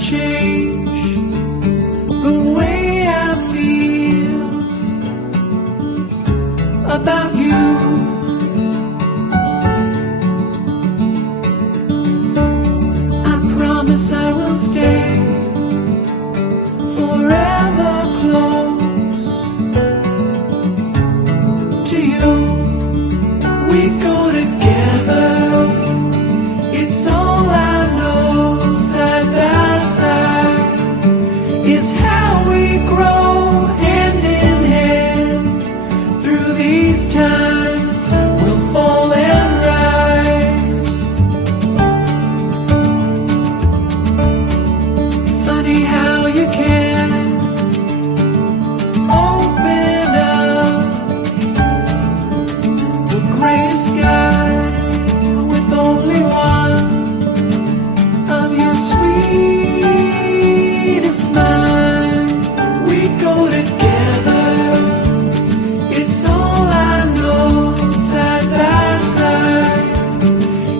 change the way I feel about you. I promise I will stay forever close to you. We go